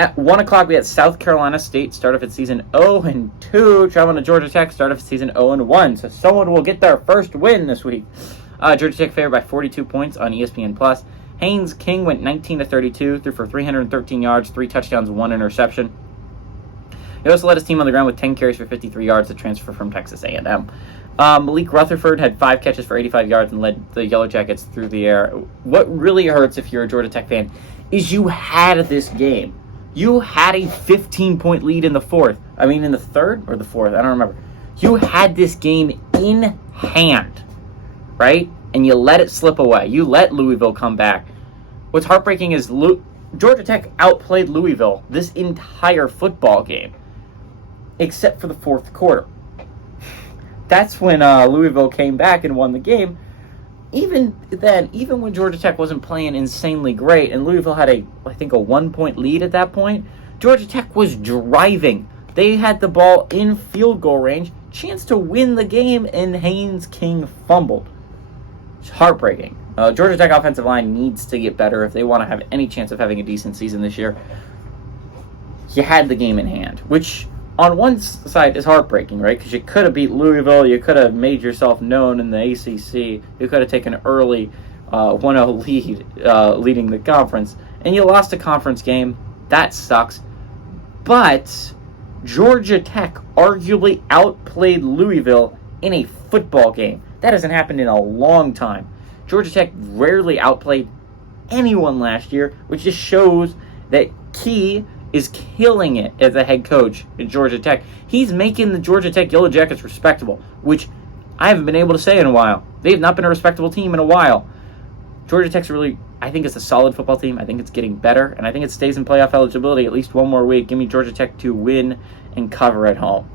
At 1 o'clock, we had South Carolina State start off its season 0-2, traveling to Georgia Tech, start off its season 0-1. So someone will get their first win this week. Georgia Tech favored by 42 points on ESPN+. Haynes King went 19-32, threw for 313 yards, 3 touchdowns, 1 interception. He also led his team on the ground with 10 carries for 53 yards, the transfer from Texas A&M. Malik Rutherford had 5 catches for 85 yards and led the Yellow Jackets through the air. What really hurts if you're a Georgia Tech fan is you had this game. You had a 15-point lead in the third or the fourth, I don't remember. You had this game in hand, right? And you let it slip away. You let Louisville come back. What's heartbreaking is Georgia Tech outplayed Louisville this entire football game, except for the fourth quarter. That's when Louisville came back and won the game. Even then, even when Georgia Tech wasn't playing insanely great, and Louisville had a 1-point lead at that point, Georgia Tech was driving. They had the ball in field goal range, chance to win the game, and Haynes King fumbled. It's heartbreaking. Georgia Tech offensive line needs to get better if they want to have any chance of having a decent season this year. You had the game in hand, which on one side is heartbreaking, right? Because you could have beat Louisville, you could have made yourself known in the ACC, you could have taken an early 1-0 lead leading the conference, and you lost a conference game. That sucks. But Georgia Tech arguably outplayed Louisville in a football game. That hasn't happened in a long time. Georgia Tech rarely outplayed anyone last year, which just shows that Key is killing it as a head coach at Georgia Tech. He's making the Georgia Tech Yellow Jackets respectable, which I haven't been able to say in a while. They have not been a respectable team in a while. Georgia Tech's I think it's a solid football team. I think it's getting better, and I think it stays in playoff eligibility at least one more week. Give me Georgia Tech to win and cover at home.